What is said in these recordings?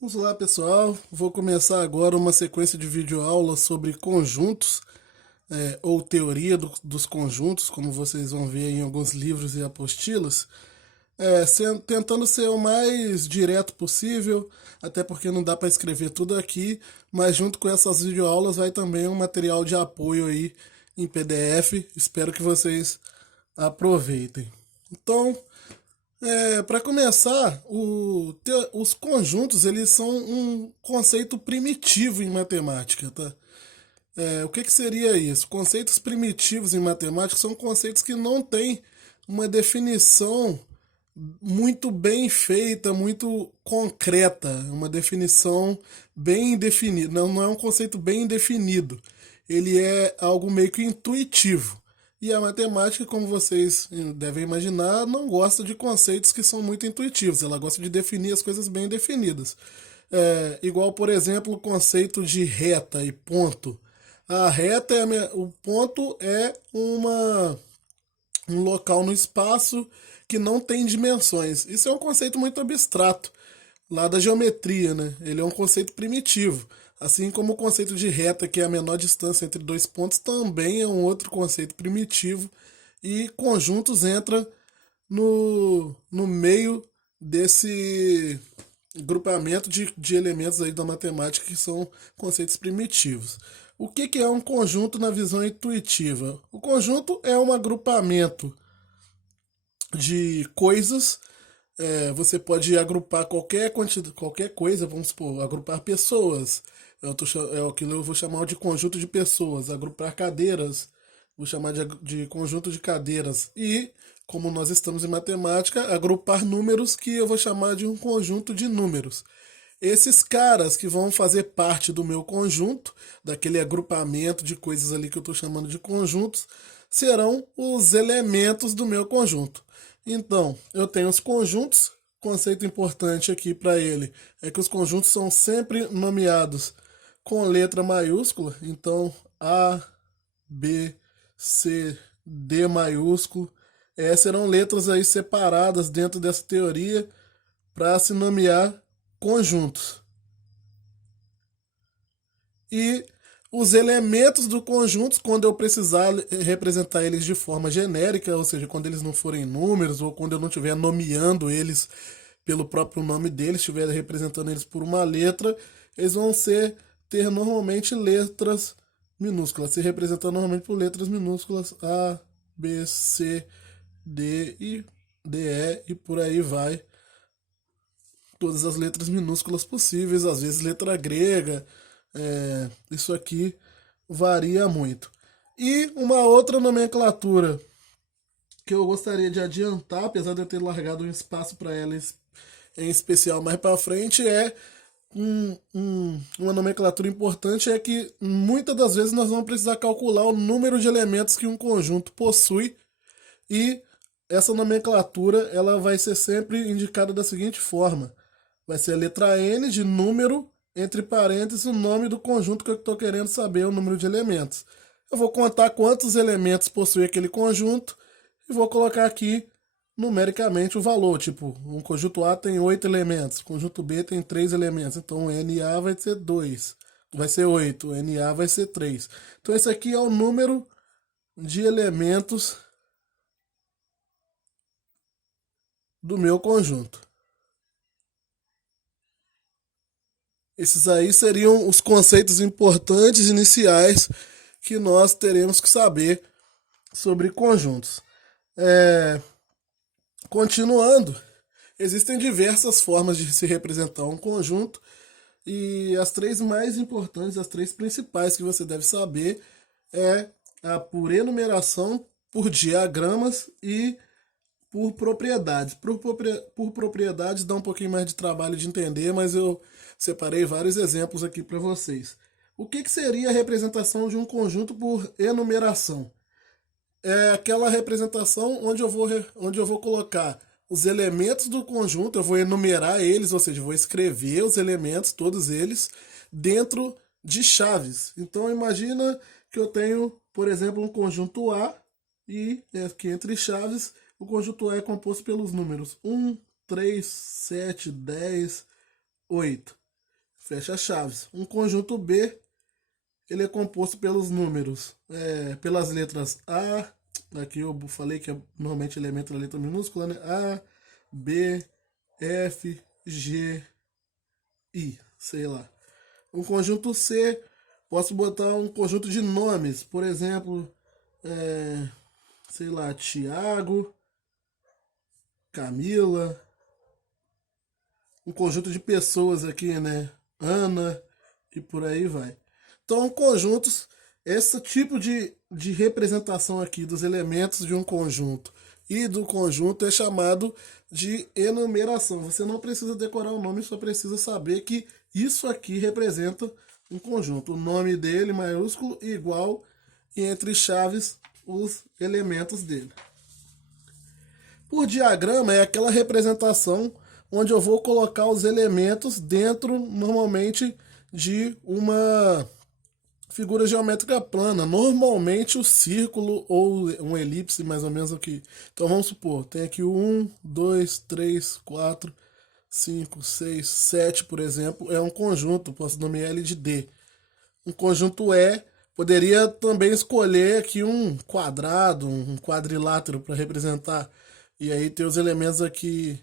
Vamos lá, pessoal. Vou começar agora uma sequência de videoaulas sobre conjuntos, ou teoria dos conjuntos, como vocês vão ver em alguns livros e apostilas, tentando ser o mais direto possível, até porque não dá para escrever tudo aqui, mas junto com essas videoaulas vai também um material de apoio aí em PDF. Espero que vocês aproveitem. Então, para começar, os conjuntos eles são um conceito primitivo em matemática, tá? O que seria isso? Conceitos primitivos em matemática são conceitos que não têm uma definição muito bem feita, muito concreta, uma definição bem definida. Não é um conceito bem definido. Ele é algo meio que intuitivo. E a matemática, como vocês devem imaginar, não gosta de conceitos que são muito intuitivos. Ela gosta de definir as coisas bem definidas. Igual, por exemplo, o conceito de reta e ponto. A reta o ponto é um local no espaço que não tem dimensões. Isso é um conceito muito abstrato, lá da geometria, né? Ele é um conceito primitivo. Assim como o conceito de reta, que é a menor distância entre dois pontos, também é um outro conceito primitivo. E conjuntos entra no meio desse grupamento de elementos aí da matemática que são conceitos primitivos. O que é um conjunto na visão intuitiva? O conjunto é um agrupamento de coisas. Você pode agrupar qualquer quantidade, qualquer coisa, vamos supor, agrupar pessoas. É aquilo eu vou chamar de conjunto de pessoas. Agrupar cadeiras, vou chamar de conjunto de cadeiras. E, como nós estamos em matemática, agrupar números, que eu vou chamar de um conjunto de números. Esses caras que vão fazer parte do meu conjunto, daquele agrupamento de coisas ali que eu estou chamando de conjuntos, serão os elementos do meu conjunto. Então, eu tenho os conjuntos. Conceito importante aqui para ele é que os conjuntos são sempre nomeados com letra maiúscula. Então, A, B, C, D maiúsculo. Serão letras aí separadas dentro dessa teoria para se nomear conjuntos. E os elementos do conjunto, quando eu precisar representar eles de forma genérica, ou seja, quando eles não forem números, ou quando eu não estiver nomeando eles pelo próprio nome deles, estiver representando eles por uma letra, eles vão ter normalmente letras minúsculas, se representando normalmente por letras minúsculas A, B, C, D e D, E e por aí vai. Todas as letras minúsculas possíveis, às vezes letra grega. Isso aqui varia muito. E uma outra nomenclatura que eu gostaria de adiantar, apesar de eu ter largado um espaço para ela em especial mais para frente, uma nomenclatura importante é que muitas das vezes nós vamos precisar calcular o número de elementos que um conjunto possui, e essa nomenclatura ela vai ser sempre indicada da seguinte forma: vai ser a letra N de número, entre parênteses, o nome do conjunto que eu estou querendo saber, o número de elementos. Eu vou contar quantos elementos possui aquele conjunto e vou colocar aqui numericamente o valor. Tipo, um conjunto A tem 8 elementos, o conjunto B tem 3 elementos. Então o NA vai ser 2, vai ser 8, o NA vai ser 3. Então esse aqui é o número de elementos do meu conjunto. Esses aí seriam os conceitos importantes iniciais que nós teremos que saber sobre conjuntos. É, Continuando, existem diversas formas de se representar um conjunto, e as três mais importantes, as três principais que você deve saber é a por enumeração, por diagramas e por propriedades. Por propriedades dá um pouquinho mais de trabalho de entender, mas eu separei vários exemplos aqui para vocês. O que seria a representação de um conjunto por enumeração? É aquela representação onde eu vou colocar os elementos do conjunto, eu vou enumerar eles, ou seja, vou escrever os elementos, todos eles, dentro de chaves. Então imagina que eu tenho, por exemplo, um conjunto A, e aqui entre chaves, o conjunto A é composto pelos números 1, 3, 7, 10, 8. fecha chaves. Um conjunto B, ele é composto pelos números, pelas letras A, aqui eu falei que é normalmente elemento da letra minúscula, né? A, B, F, G, I, sei lá. Um conjunto C, posso botar um conjunto de nomes, por exemplo, sei lá, Tiago, Camila, um conjunto de pessoas aqui, né? Ana e por aí vai. Então, conjuntos, esse tipo de representação aqui dos elementos de um conjunto e do conjunto é chamado de enumeração. Você não precisa decorar o nome, só precisa saber que isso aqui representa um conjunto. O nome dele, maiúsculo, igual, e entre chaves, os elementos dele. Por diagrama é aquela representação onde eu vou colocar os elementos dentro, normalmente, de uma figura geométrica plana. Normalmente o círculo ou um elipse, mais ou menos aqui. Então vamos supor, tem aqui o 1, 2, 3, 4, 5, 6, 7, por exemplo. É um conjunto, posso nomear ele de D. Um conjunto E, poderia também escolher aqui um quadrado, um quadrilátero para representar. E aí tem os elementos aqui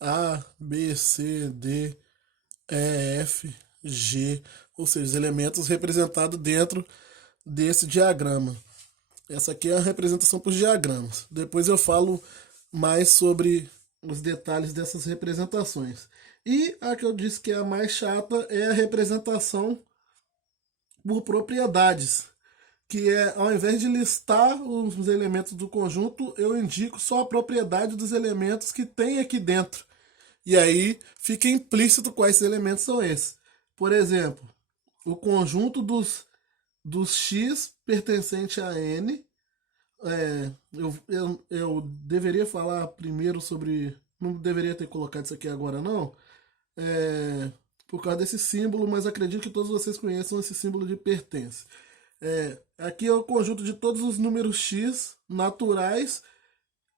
A, B, C, D, E, F, G, ou seja, os elementos representados dentro desse diagrama. Essa aqui é a representação por diagramas. Depois eu falo mais sobre os detalhes dessas representações. E a que eu disse que é a mais chata é a representação por propriedades, que é, ao invés de listar os elementos do conjunto, eu indico só a propriedade dos elementos que tem aqui dentro. E aí fica implícito quais elementos são esses. Por exemplo, o conjunto dos x pertencente a n. Eu deveria falar primeiro sobre. Não deveria ter colocado isso aqui agora, não. Por causa desse símbolo, mas acredito que todos vocês conheçam esse símbolo de pertence. Aqui é o conjunto de todos os números x naturais,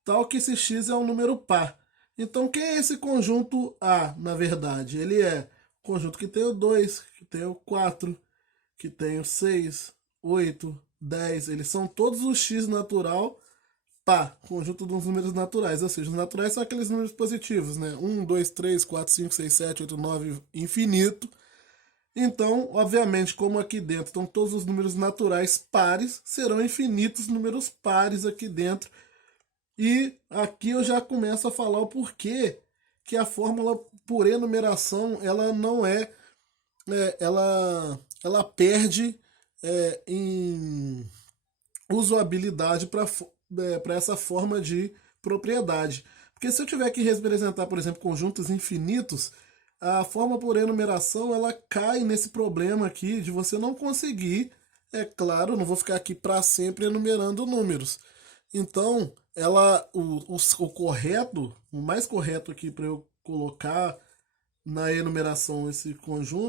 tal que esse x é um número par. Então, quem é esse conjunto A, na verdade? Ele é o conjunto que tem o 2, que tem o 4, que tem o 6, 8, 10. Eles são todos os x natural par, conjunto dos números naturais. Ou seja, os naturais são aqueles números positivos, né? 1, 2, 3, 4, 5, 6, 7, 8, 9, infinito. Então, obviamente, como aqui dentro estão todos os números naturais pares, serão infinitos números pares aqui dentro. E aqui eu já começo a falar o porquê que a fórmula por enumeração ela não ela perde em usabilidade para essa forma de propriedade. Porque se eu tiver que representar, por exemplo, conjuntos infinitos, a forma por enumeração ela cai nesse problema aqui de você não conseguir, é claro, não vou ficar aqui para sempre enumerando números. Então, o correto, o mais correto aqui para eu colocar na enumeração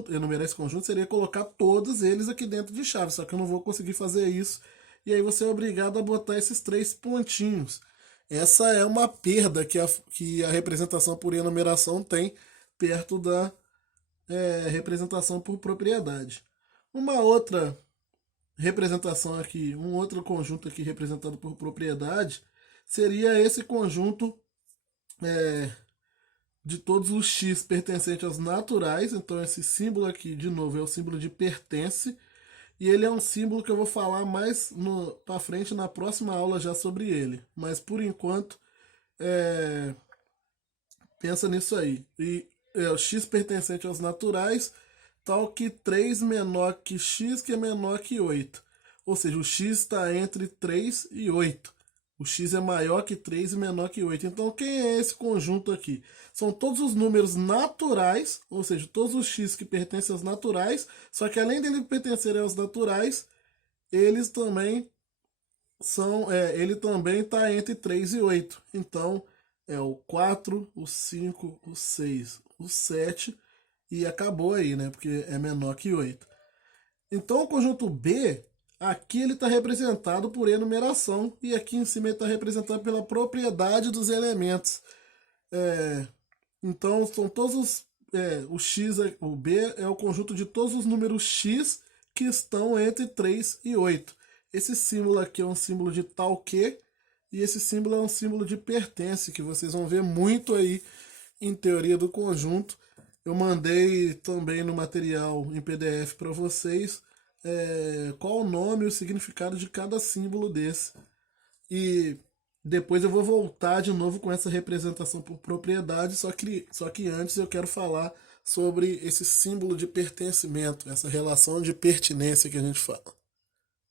enumerar esse conjunto seria colocar todos eles aqui dentro de chave, só que eu não vou conseguir fazer isso. E aí você é obrigado a botar esses 3 pontinhos. Essa é uma perda que a representação por enumeração tem perto da representação por propriedade. Uma outra representação aqui, um outro conjunto aqui representado por propriedade, seria esse conjunto de todos os x pertencentes aos naturais. Então esse símbolo aqui, de novo, é o símbolo de pertence. E ele é um símbolo que eu vou falar mais para frente na próxima aula já sobre ele. Mas por enquanto, pensa nisso aí. E o x pertencente aos naturais, tal que 3 menor que x, que é menor que 8. Ou seja, o x está entre 3 e 8. O x é maior que 3 e menor que 8. Então, quem é esse conjunto aqui? São todos os números naturais, ou seja, todos os x que pertencem aos naturais, só que além dele pertencerem aos naturais, eles também ele também está entre 3 e 8. Então, é o 4, o 5, o 6, o 7 e acabou aí, né? Porque é menor que 8. Então, o conjunto B, aqui ele está representado por enumeração e aqui em cima ele está representado pela propriedade dos elementos. Então, são todos o x, o B é o conjunto de todos os números x que estão entre 3 e 8. Esse símbolo aqui é um símbolo de tal que, e esse símbolo é um símbolo de pertence, que vocês vão ver muito aí em teoria do conjunto. Eu mandei também no material em PDF para vocês qual o nome e o significado de cada símbolo desse. E depois eu vou voltar de novo com essa representação por propriedade, só que antes eu quero falar sobre esse símbolo de pertencimento, essa relação de pertinência que a gente fala.